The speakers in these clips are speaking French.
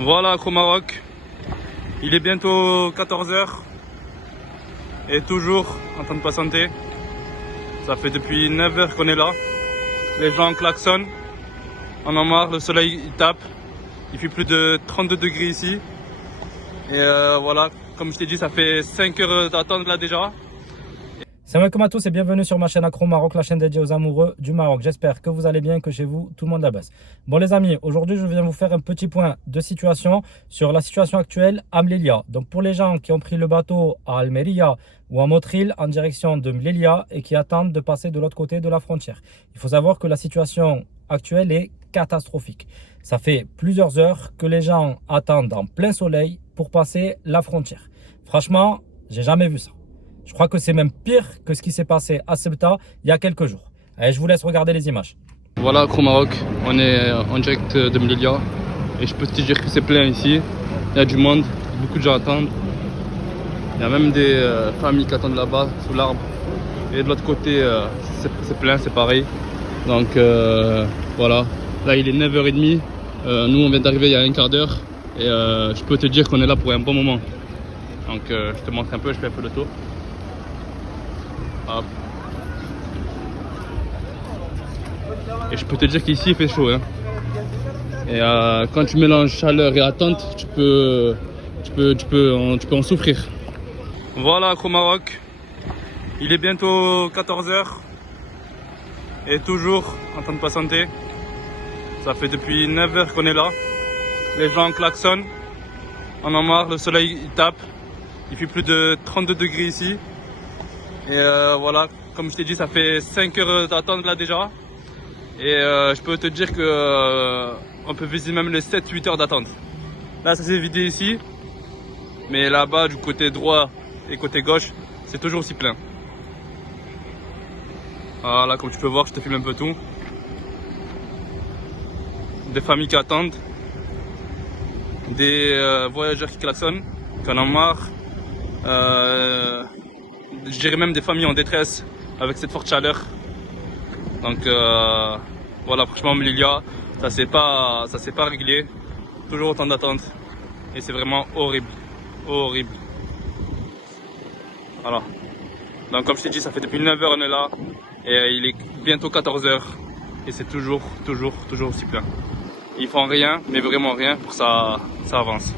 Voilà, Accro Maroc. Il est bientôt 14 h et toujours en train de patienter. Ça fait depuis 9 h qu'on est là. Les gens klaxonnent. On en a marre, le soleil il tape. Il fait plus de 32 degrés ici. Et voilà, comme je t'ai dit, ça fait 5 heures d'attente là déjà. Salam alaikum à tous et bienvenue sur ma chaîne Accro Maroc, la chaîne dédiée aux amoureux du Maroc. J'espère que vous allez bien, que chez vous, tout le monde la baisse. Bon les amis, aujourd'hui je viens vous faire un petit point de situation sur la situation actuelle à Melilla. Donc pour les gens qui ont pris le bateau à Almeria ou à Motril en direction de Melilla et qui attendent de passer de l'autre côté de la frontière. Il faut savoir que la situation actuelle est catastrophique. Ça fait plusieurs heures que les gens attendent en plein soleil pour passer la frontière. Franchement, j'ai jamais vu ça. Je crois que c'est même pire que ce qui s'est passé à Ceuta il y a quelques jours. Allez, je vous laisse regarder les images. Voilà, Accro Maroc, on est en direct de Melilla. Et je peux te dire que c'est plein ici. Il y a du monde, beaucoup de gens attendent. Il y a même des familles qui attendent là-bas, sous l'arbre. Et de l'autre côté, c'est plein, c'est pareil. Donc voilà, là il est 9 h 30. Nous on vient d'arriver il y a un quart d'heure. Et je peux te dire qu'on est là pour un bon moment. Donc je te montre un peu, je fais un peu le tour. Hop. Et je peux te dire qu'ici il fait chaud. Hein. Et quand tu mélanges chaleur et attente, tu peux en souffrir. Voilà, Accro Maroc. Il est bientôt 14 h et toujours en train de patienter. Ça fait depuis 9 h qu'on est là. Les gens klaxonnent. On en a marre, le soleil il tape. Il fait plus de 32 degrés ici. Et voilà, comme je t'ai dit, ça fait 5 heures d'attente là déjà. Et je peux te dire que on peut viser même les 7-8 heures d'attente. Là, ça s'est vidé ici. Mais là-bas, du côté droit et côté gauche, c'est toujours aussi plein. Voilà, comme tu peux voir, je te filme un peu tout. Des familles qui attendent. Des voyageurs qui klaxonnent, qui en ont marre. Je dirais même des familles en détresse avec cette forte chaleur. Donc voilà, franchement Melilla, ça s'est pas réglé. Toujours autant d'attente. Et c'est vraiment horrible. Horrible. Voilà. Donc comme je t'ai dit, ça fait depuis 9 h on est là. Et il est bientôt 14 h. Et c'est toujours aussi plein. Ils font rien, mais vraiment rien pour ça avance.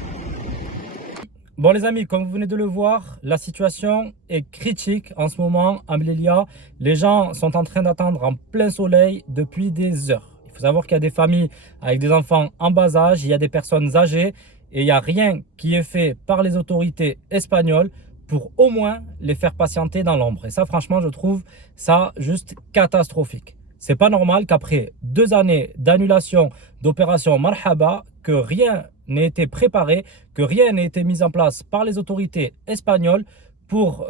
Bon les amis, comme vous venez de le voir, la situation est critique en ce moment à Melilla. Les gens sont en train d'attendre en plein soleil depuis des heures. Il faut savoir qu'il y a des familles avec des enfants en bas âge, il y a des personnes âgées et il n'y a rien qui est fait par les autorités espagnoles pour au moins les faire patienter dans l'ombre. Et ça franchement, je trouve ça juste catastrophique. C'est pas normal qu'après 2 années d'annulation d'opération Marhaba, que rien n'ait été préparé, que rien n'ait été mis en place par les autorités espagnoles pour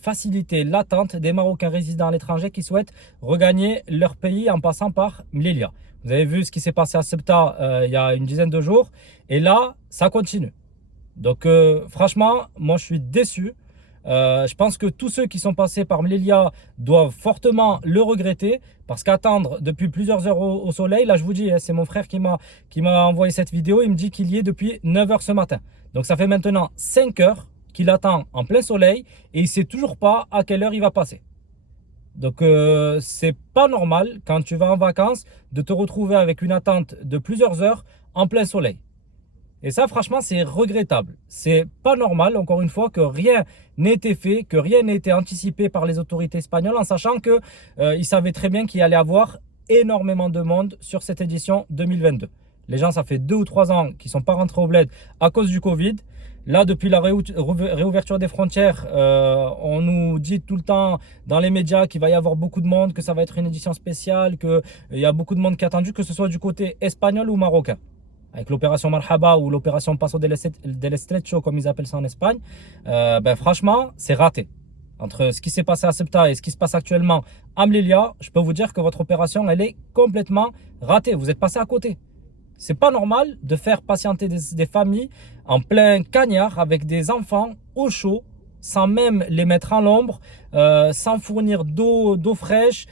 faciliter l'attente des Marocains résidant à l'étranger qui souhaitent regagner leur pays en passant par Melilla. Vous avez vu ce qui s'est passé à Ceuta il y a une dizaine de jours et là, ça continue. Donc franchement, moi je suis déçu. Je pense que tous ceux qui sont passés par Melilla doivent fortement le regretter parce qu'attendre depuis plusieurs heures au soleil, là je vous dis, c'est mon frère qui m'a envoyé cette vidéo, il me dit qu'il y est depuis 9 h ce matin. Donc ça fait maintenant 5 heures qu'il attend en plein soleil et il ne sait toujours pas à quelle heure il va passer. Donc c'est pas normal quand tu vas en vacances de te retrouver avec une attente de plusieurs heures en plein soleil. Et ça, franchement, c'est regrettable. C'est pas normal, encore une fois, que rien n'ait été fait, que rien n'ait été anticipé par les autorités espagnoles, en sachant qu'ils savaient très bien qu'il y allait avoir énormément de monde sur cette édition 2022. Les gens, ça fait 2 ou 3 ans qu'ils ne sont pas rentrés au bled à cause du Covid. Là, depuis la réouverture des frontières, on nous dit tout le temps dans les médias qu'il va y avoir beaucoup de monde, que ça va être une édition spéciale, qu'il y a beaucoup de monde qui est attendu, que ce soit du côté espagnol ou marocain. Avec l'opération Marhaba ou l'opération Paso del Estrecho, comme ils appellent ça en Espagne, franchement, c'est raté. Entre ce qui s'est passé à Ceuta et ce qui se passe actuellement à Melilla, je peux vous dire que votre opération, elle est complètement ratée. Vous êtes passé à côté. C'est pas normal de faire patienter des familles en plein cagnard avec des enfants au chaud sans même les mettre à l'ombre, sans fournir d'eau fraîche.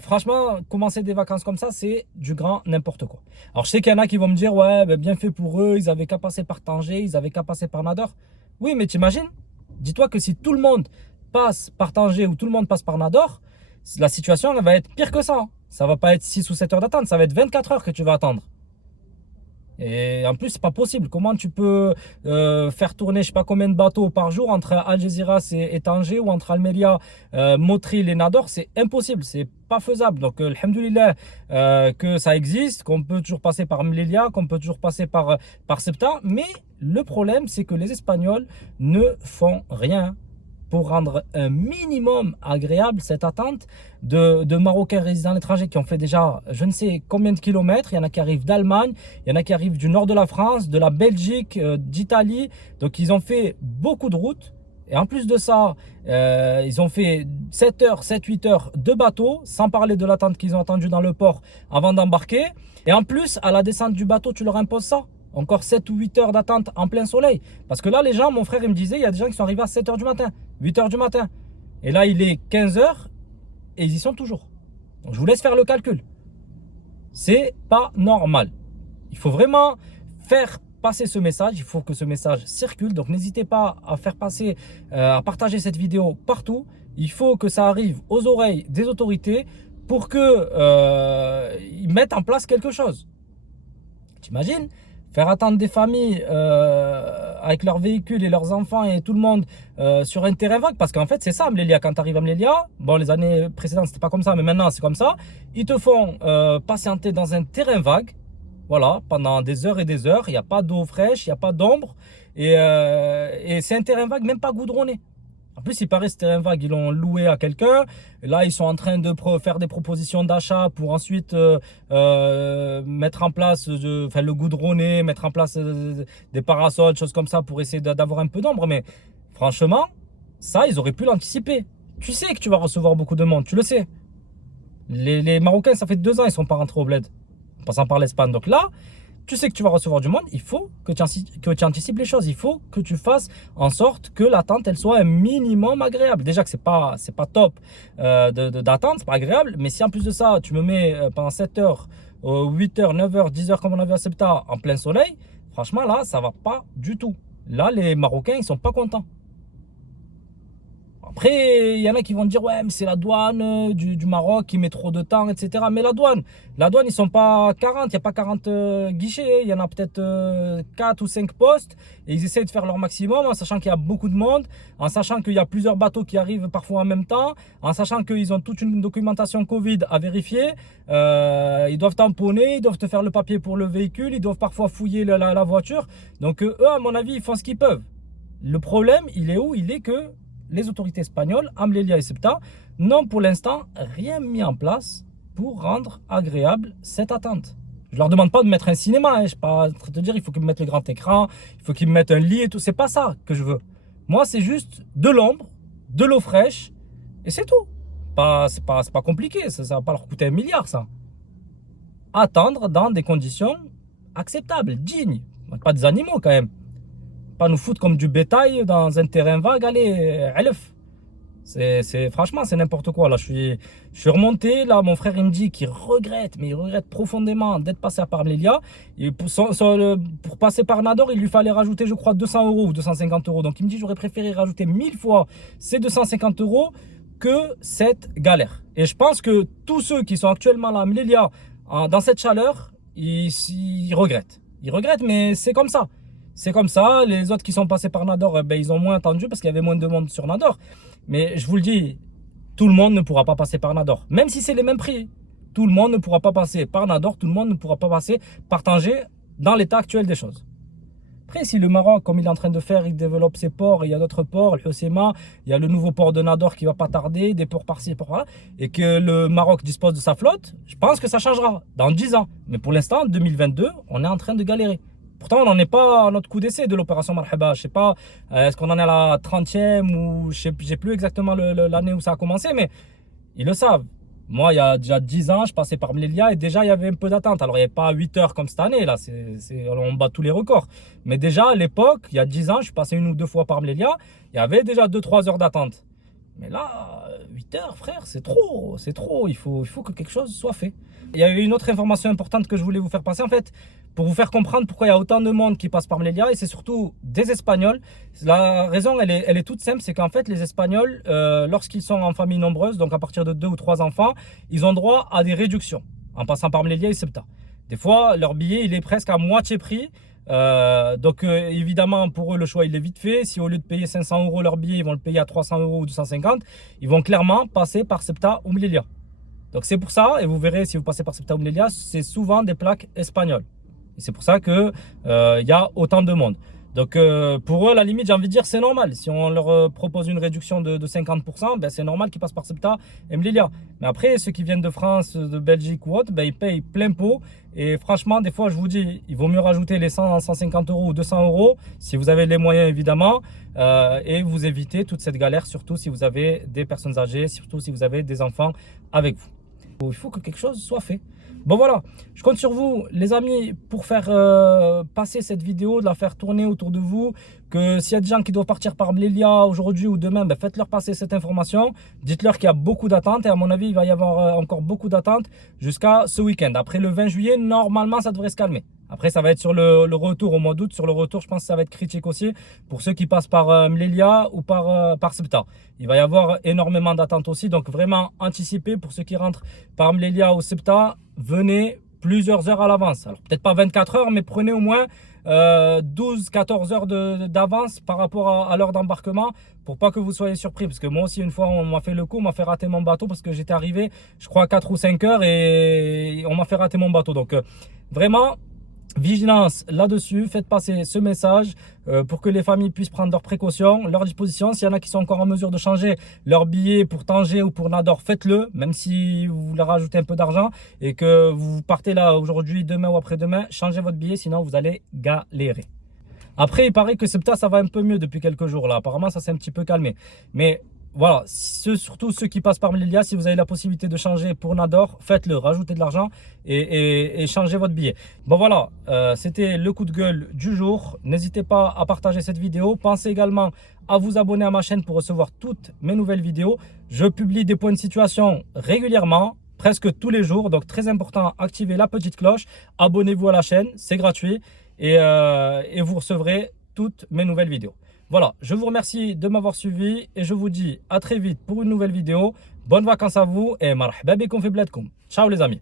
Franchement, commencer des vacances comme ça, c'est du grand n'importe quoi. Alors je sais qu'il y en a qui vont me dire, ouais, ben, bien fait pour eux, ils avaient qu'à passer par Tanger, ils avaient qu'à passer par Nador. Oui, mais t'imagines? Dis-toi que si tout le monde passe par Tanger ou tout le monde passe par Nador, la situation elle va être pire que ça. Ça va pas être 6 ou 7 heures d'attente, ça va être 24 heures que tu vas attendre. Et en plus, c'est pas possible. Comment tu peux faire tourner je sais pas combien de bateaux par jour entre Algeciras et Tanger ou entre Almeria, Motril et Nador? C'est impossible, c'est pas faisable. Donc, alhamdoulilah que ça existe, qu'on peut toujours passer par Melilla, qu'on peut toujours passer par Ceuta. Mais le problème, c'est que les Espagnols ne font rien pour rendre un minimum agréable cette attente de Marocains résidents à l'étranger qui ont fait déjà je ne sais combien de kilomètres. Il y en a qui arrivent d'Allemagne, il y en a qui arrivent du nord de la France, de la Belgique, d'Italie. Donc ils ont fait beaucoup de routes. Et en plus de ça, ils ont fait 7 heures, 7-8 heures de bateau, sans parler de l'attente qu'ils ont attendue dans le port avant d'embarquer. Et en plus, à la descente du bateau, tu leur imposes ça. Encore 7 ou 8 heures d'attente en plein soleil. Parce que là, les gens, mon frère, il me disait, il y a des gens qui sont arrivés à 7 heures du matin, 8 heures du matin. Et là, il est 15 heures et ils y sont toujours. Donc, je vous laisse faire le calcul. C'est pas normal. Il faut vraiment faire passer ce message. Il faut que ce message circule. Donc, n'hésitez pas à faire passer, à partager cette vidéo partout. Il faut que ça arrive aux oreilles des autorités pour qu'ils mettent en place quelque chose. T'imagines ? Faire attendre des familles avec leurs véhicules et leurs enfants et tout le monde sur un terrain vague. Parce qu'en fait, c'est ça, Melilla. Quand tu arrives à Melilla, bon, les années précédentes, c'était pas comme ça, mais maintenant, c'est comme ça. Ils te font patienter dans un terrain vague. Voilà, pendant des heures et des heures. Il n'y a pas d'eau fraîche, il n'y a pas d'ombre. Et c'est un terrain vague, même pas goudronné. En plus, il paraît que ce terrain vague, ils l'ont loué à quelqu'un. Là, ils sont en train de faire des propositions d'achat pour ensuite mettre en place, le goudronner, mettre en place des parasols, choses comme ça pour essayer d'avoir un peu d'ombre. Mais franchement, ça, ils auraient pu l'anticiper. Tu sais que tu vas recevoir beaucoup de monde, tu le sais. Les Marocains, ça fait 2 ans, ils ne sont pas rentrés au bled, en passant par l'Espagne. Donc là, tu sais que tu vas recevoir du monde, il faut que tu anticipes les choses. Il faut que tu fasses en sorte que l'attente, elle soit un minimum agréable. Déjà que c'est pas top d'attente, c'est pas agréable. Mais si en plus de ça, tu me mets pendant 7 heures, 8 heures, 9 heures, 10 heures comme on avait à Ceuta en plein soleil, franchement là, ça va pas du tout. Là, les Marocains, ils sont pas contents. Après, il y en a qui vont dire, ouais, mais c'est la douane du Maroc qui met trop de temps, etc. Mais la douane, ils sont pas 40, il n'y a pas 40 guichets, il y en a peut-être 4 ou 5 postes. Et ils essaient de faire leur maximum en sachant qu'il y a beaucoup de monde, en sachant qu'il y a plusieurs bateaux qui arrivent parfois en même temps, en sachant qu'ils ont toute une documentation Covid à vérifier. Ils doivent tamponner, ils doivent te faire le papier pour le véhicule, ils doivent parfois fouiller la voiture. Donc eux, à mon avis, ils font ce qu'ils peuvent. Le problème, il est où? Il est que les autorités espagnoles, Melilla et Ceuta, n'ont pour l'instant rien mis en place pour rendre agréable cette attente. Je leur demande pas de mettre un cinéma, hein. Je ne suis pas en train de te dire il faut qu'ils me mettent le grand écran, il faut qu'ils me mettent un lit et tout. C'est pas ça que je veux. Moi, c'est juste de l'ombre, de l'eau fraîche et c'est tout. C'est pas compliqué, ça va pas leur coûter 1 milliard ça. Attendre dans des conditions acceptables, dignes. Pas des animaux quand même. Pas nous foutre comme du bétail dans un terrain vague, allez, franchement, c'est n'importe quoi. Là, je suis remonté. Là, mon frère, il me dit qu'il regrette, mais il regrette profondément d'être passé par Melilla. Et pour passer par Nador, il lui fallait rajouter, je crois, 200 € ou 250 €. Donc, il me dit, j'aurais préféré rajouter 1000 fois ces 250 € que cette galère. Et je pense que tous ceux qui sont actuellement là à Melilla, dans cette chaleur, ils regrettent. Ils regrettent, mais c'est comme ça. C'est comme ça, les autres qui sont passés par Nador, ils ont moins attendu parce qu'il y avait moins de monde sur Nador. Mais je vous le dis, tout le monde ne pourra pas passer par Nador. Même si c'est les mêmes prix, tout le monde ne pourra pas passer par Nador, tout le monde ne pourra pas passer par Tanger dans l'état actuel des choses. Après, si le Maroc, comme il est en train de faire, il développe ses ports, et il y a d'autres ports, le Hoceima, il y a le nouveau port de Nador qui va pas tarder, des ports par-ci, par-là, et que le Maroc dispose de sa flotte, je pense que ça changera dans 10 ans. Mais pour l'instant, en 2022, on est en train de galérer. Pourtant, on n'en est pas à notre coup d'essai de l'opération Marhaba. Je sais pas, est-ce qu'on en est à la 30e ou j'ai plus exactement l'année où ça a commencé, mais ils le savent. Moi, il y a déjà 10 ans, je passais par Mlelia et déjà, il y avait un peu d'attente. Alors, il n'y avait pas 8 heures comme cette année, là, on bat tous les records. Mais déjà, à l'époque, il y a 10 ans, je suis passé 1 ou 2 fois par Mlelia, il y avait déjà 2-3 heures d'attente. Mais là, 8 heures, frère, c'est trop, c'est trop. Il faut que quelque chose soit fait. Il y a une autre information importante que je voulais vous faire passer, en fait, pour vous faire comprendre pourquoi il y a autant de monde qui passe par Mlelia, et c'est surtout des Espagnols. La raison, elle est toute simple, c'est qu'en fait, les Espagnols, lorsqu'ils sont en famille nombreuse, donc à partir de 2 ou 3 enfants, ils ont droit à des réductions en passant par Mlelia et Ceuta. Des fois, leur billet, il est presque à moitié prix. Donc évidemment pour eux le choix il est vite fait. Si au lieu de payer 500 € leur billet, ils vont le payer à 300 € ou 250, ils vont clairement passer par Ceuta ou Melilla. Donc c'est pour ça, et vous verrez si vous passez par Ceuta ou Melilla, c'est souvent des plaques espagnoles. Et c'est pour ça que y a autant de monde. Donc pour eux, à la limite, j'ai envie de dire c'est normal. Si on leur propose une réduction de 50%, ben, c'est normal qu'ils passent par Ceuta et Melilla. Mais après, ceux qui viennent de France, de Belgique ou autre, ben, ils payent plein pot. Et franchement, des fois, je vous dis, il vaut mieux rajouter les 100, 150 € ou 200 € si vous avez les moyens, évidemment. Et vous évitez toute cette galère, surtout si vous avez des personnes âgées, surtout si vous avez des enfants avec vous. Il faut que quelque chose soit fait. Bon voilà, je compte sur vous les amis pour faire passer cette vidéo, de la faire tourner autour de vous, que s'il y a des gens qui doivent partir par Mlelia aujourd'hui ou demain, ben faites-leur passer cette information, dites-leur qu'il y a beaucoup d'attentes et à mon avis il va y avoir encore beaucoup d'attentes jusqu'à ce week-end. Après le 20 juillet, normalement ça devrait se calmer. Après ça va être sur le retour au mois d'août, sur le retour je pense que ça va être critique aussi pour ceux qui passent par Mlelia ou par Ceuta. Il va y avoir énormément d'attentes aussi, donc vraiment anticipez pour ceux qui rentrent par Mlelia ou Ceuta. Venez plusieurs heures à l'avance. Alors peut-être pas 24 heures, mais prenez au moins 12-14 heures d'avance par rapport à l'heure d'embarquement pour pas que vous soyez surpris. Parce que moi aussi, une fois, on m'a fait le coup, on m'a fait rater mon bateau parce que j'étais arrivé, je crois, à 4 ou 5 heures et on m'a fait rater mon bateau. Donc vraiment, vigilance là-dessus, faites passer ce message pour que les familles puissent prendre leurs précautions, leurs dispositions. S'il y en a qui sont encore en mesure de changer leur billet pour Tanger ou pour Nador, faites-le, même si vous leur rajoutez un peu d'argent et que vous partez là aujourd'hui, demain ou après-demain, changez votre billet, sinon vous allez galérer. Après, il paraît que Ceuta, ça va un peu mieux depuis quelques jours là. Apparemment, ça s'est un petit peu calmé. Mais voilà, surtout ceux qui passent par Mlelia, si vous avez la possibilité de changer pour Nador, faites-le, rajoutez de l'argent et changez votre billet. Bon voilà, c'était le coup de gueule du jour. N'hésitez pas à partager cette vidéo. Pensez également à vous abonner à ma chaîne pour recevoir toutes mes nouvelles vidéos. Je publie des points de situation régulièrement, presque tous les jours. Donc très important, activez la petite cloche, abonnez-vous à la chaîne, c'est gratuit et vous recevrez toutes mes nouvelles vidéos. Voilà, je vous remercie de m'avoir suivi et je vous dis à très vite pour une nouvelle vidéo. Bonnes vacances à vous et marhaba bikoum fi bladkoum. Ciao les amis.